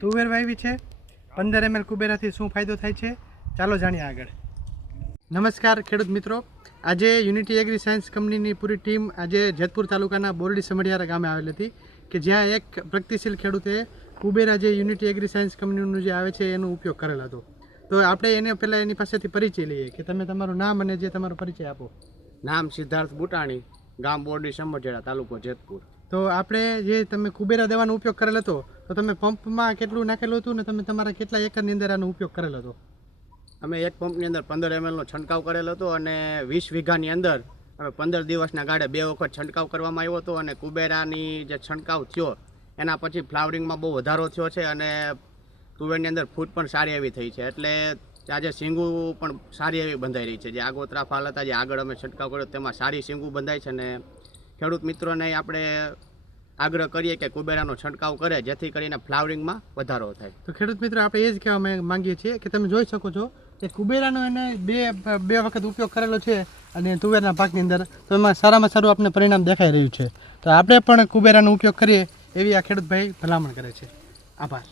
તુવેર વાવી છે 15 ml કુબેરાથી શું ફાયદો થાય છે ચાલો જાણીએ આગળ। નમસ્કાર ખેડૂત મિત્રો, આજે યુનિટી એગ્રી સાયન્સ કંપનીની પૂરી ટીમ આજે જેતપુર તાલુકાના બોરડી સમઢિયારા ગામે આવેલી હતી કે જ્યાં એક પ્રગતિશીલ ખેડૂતે કુબેરા જે યુનિટી એગ્રી સાયન્સ કંપનીનું જે આવે છે એનો ઉપયોગ કરેલો હતો। તો આપણે એને પહેલાં એની પાસેથી પરિચય લઈએ કે તમે તમારું નામ અને જે તમારો પરિચય આપો। નામ સિદ્ધાર્થ બુટાણી, ગામ બોરડી સમઢિયારા, તાલુકો જેતપુર। તો આપણે જે તમે કુબેરા દવાનો ઉપયોગ કરેલો હતો તો તમે પંપમાં કેટલું નાખેલું હતું ને તમે તમારા કેટલા એકરની અંદર આનો ઉપયોગ કરેલો હતો? અમે એક પંપની અંદર 15 ml નો છંટકાવ કરેલો હતો અને 20 વીઘાની અંદર અમે 15 દિવસના ગાળે 2 વખત છંટકાવ કરવામાં આવ્યો હતો અને કુબેરાની જે છંટકાવ થયો એના પછી ફ્લાવરિંગમાં બહુ વધારો થયો છે અને તુવેરની અંદર ફૂટ પણ સારી એવી થઈ છે। એટલે આજે શીંગું પણ સારી એવી બંધાઈ રહી છે। જે આગોતરા ફાલ હતા જે આગળ અમે છંટકાવ કર્યો તેમાં સારી શીંગું બંધાય છે અને ખેડૂત મિત્રોને આપણે આગ્રહ કરીએ કે કુબેરાનો છંટકાવ કરે જેથી કરીને ફ્લાવરિંગમાં વધારો થાય। તો ખેડૂત મિત્રો આપણે એ જ કહેવા માંગીએ છીએ કે તમે જોઈ શકો છો કે કુબેરાનો એને બે વખત ઉપયોગ કરેલો છે અને તુવેરના પાકની અંદર તો એમાં સારામાં સારું આપણે પરિણામ દેખાઈ રહ્યું છે। તો આપણે પણ કુબેરાનો ઉપયોગ કરીએ એવી આ ખેડૂત ભાઈ ભલામણ કરે છે। આભાર।